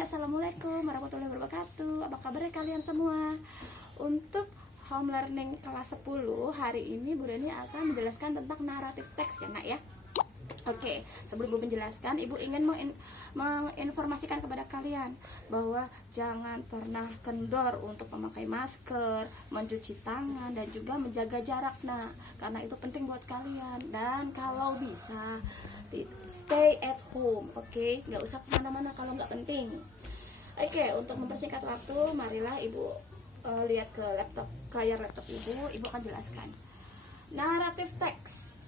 Hai, assalamualaikum warahmatullahi wabarakatuh. Apa kabarnya kalian semua? Untuk home learning kelas 10 hari ini Bu Reni akan menjelaskan tentang naratif teks ya nak ya. Oke, sebelum Ibu menjelaskan, Ibu ingin menginformasikan kepada kalian bahwa jangan pernah kendor untuk memakai masker, mencuci tangan, dan juga menjaga jarak. Nah, karena itu penting buat kalian. Dan kalau bisa, stay at home, oke? Nggak usah kemana-mana kalau nggak penting. Oke, untuk mempersingkat waktu, marilah Ibu lihat ke layar laptop Ibu akan jelaskan. Naratif teks.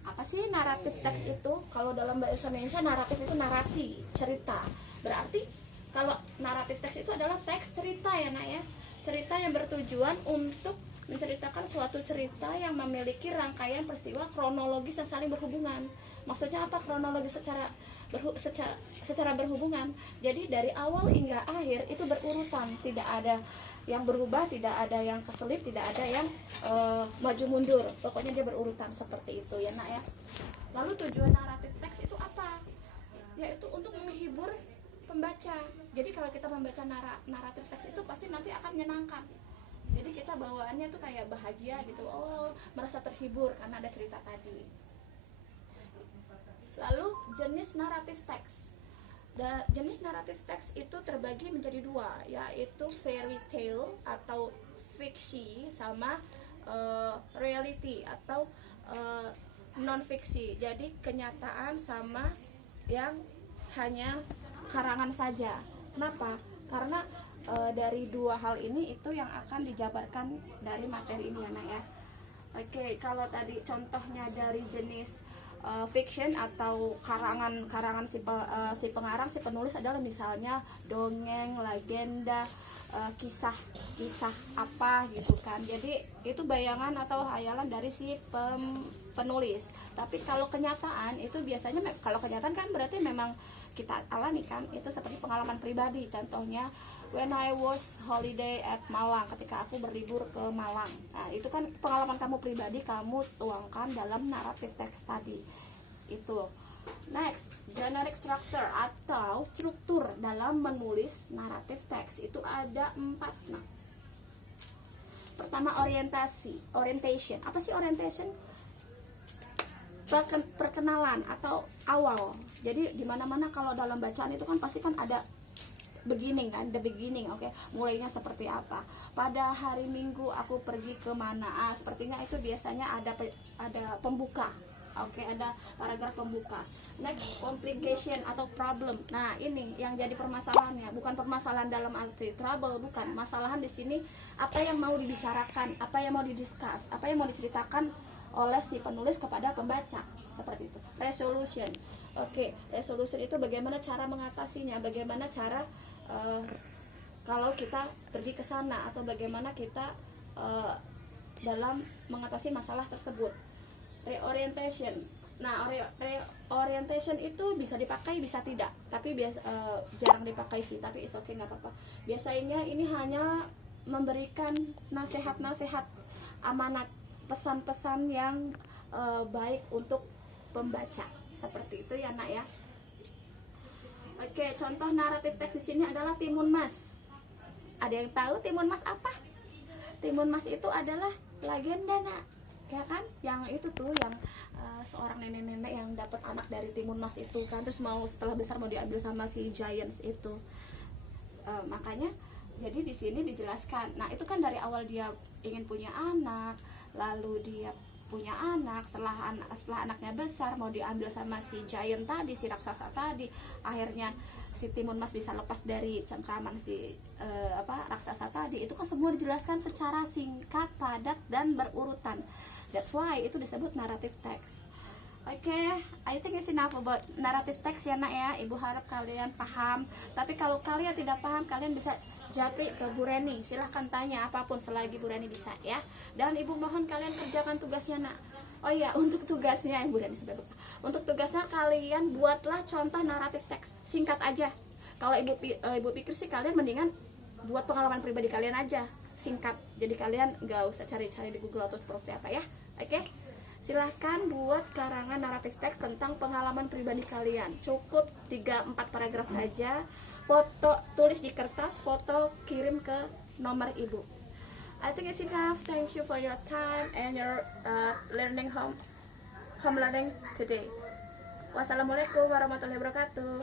Apa sih naratif teks itu? Kalau dalam bahasa Indonesia naratif itu narasi, cerita. Berarti kalau naratif teks itu adalah teks cerita ya nak ya. Cerita yang bertujuan untuk menceritakan suatu cerita yang memiliki rangkaian peristiwa kronologis yang saling berhubungan. Maksudnya apa kronologis secara berhubungan? Jadi dari awal hingga akhir itu berurutan, tidak ada yang berubah, tidak ada yang keselip, tidak ada yang maju mundur. Pokoknya dia berurutan seperti itu ya nak ya. Lalu tujuan naratif teks itu apa? Yaitu untuk menghibur pembaca. Jadi kalau kita membaca naratif teks itu pasti nanti akan menyenangkan. Jadi kita bawaannya tuh kayak bahagia gitu. Oh, merasa terhibur karena ada cerita tadi. Lalu jenis naratif teks. Jenis naratif teks itu terbagi menjadi dua, yaitu fairy tale atau fiksi sama reality atau non fiksi. Jadi kenyataan sama yang hanya karangan saja. Kenapa? Karena dari dua hal ini itu yang akan dijabarkan dari materi ini ya nak ya. Oke, kalau tadi contohnya dari jenis fiction atau karangan si pengarang, si penulis adalah misalnya dongeng, legenda, kisah apa gitu kan. Jadi itu bayangan atau hayalan dari si penulis. Tapi kalau kenyataan itu biasanya, kalau kenyataan kan berarti memang kita alami kan, itu seperti pengalaman pribadi. Contohnya when I was holiday at Malang, ketika aku berlibur ke Malang. Nah, itu kan pengalaman kamu pribadi, kamu tuangkan dalam naratif teks tadi. Itu. Next, generic structure atau struktur dalam menulis naratif teks itu ada 4. Nah, pertama orientation. Apa sih orientation? Perkenalan atau awal. Jadi di mana-mana kalau dalam bacaan itu kan pasti kan ada beginning kan, the beginning, oke. Mulainya seperti apa? Pada hari Minggu aku pergi ke mana? Sepertinya itu biasanya ada pembuka. Oke, ada paragraf pembuka. Next, complication atau problem. Nah, ini yang jadi permasalahannya, bukan permasalahan dalam arti trouble, bukan. Masalahan di sini apa yang mau dibicarakan, apa yang mau didiskus, apa yang mau diceritakan oleh si penulis kepada pembaca, seperti itu. Resolution. Oke, resolution itu bagaimana cara mengatasinya, bagaimana cara kalau kita pergi ke sana, atau bagaimana kita dalam mengatasi masalah tersebut. Reorientation. Nah, reorientation itu bisa dipakai, bisa tidak, tapi jarang dipakai sih, tapi it's okay, nggak apa-apa. Biasanya ini hanya memberikan nasihat-nasihat, amanat, pesan-pesan yang baik untuk pembaca, seperti itu ya nak ya. Oke, contoh naratif teks di sini adalah Timun Mas. Ada yang tahu Timun Mas apa? Timun Mas itu adalah legenda nak, ya kan? Yang itu tuh yang seorang nenek-nenek yang dapat anak dari Timun Mas itu kan, terus setelah besar mau diambil sama si Giants itu. Makanya jadi di sini dijelaskan. Nah, itu kan dari awal dia ingin punya anak, lalu dia punya anak, setelah anaknya besar mau diambil sama si giant tadi, si raksasa tadi, akhirnya si Timun Mas bisa lepas dari cengkraman si raksasa tadi. Itu kan semua dijelaskan secara singkat, padat, dan berurutan. That's why itu disebut narrative text. Oke, I think it's enough about narrative text ya nak ya. Ibu harap kalian paham. Tapi kalau kalian tidak paham, kalian bisa japri ke Bu Reni. Silahkan tanya apapun selagi Bu Reni bisa ya. Dan Ibu mohon kalian kerjakan tugasnya nak. Oh iya, untuk tugasnya Bu Reni sudah lupa. Untuk tugasnya kalian buatlah contoh naratif teks. Singkat aja. Kalau Ibu pikir sih kalian mendingan buat pengalaman pribadi kalian aja. Singkat. Jadi kalian nggak usah cari-cari di Google atau seperti apa ya. Oke? Silahkan buat karangan naratif teks tentang pengalaman pribadi kalian. Cukup 3-4 paragraf saja. foto, tulis di kertas, foto, kirim ke nomor ibu. I think it's enough. Thank you for your time and your learning home learning today. Wassalamualaikum warahmatullahi wabarakatuh.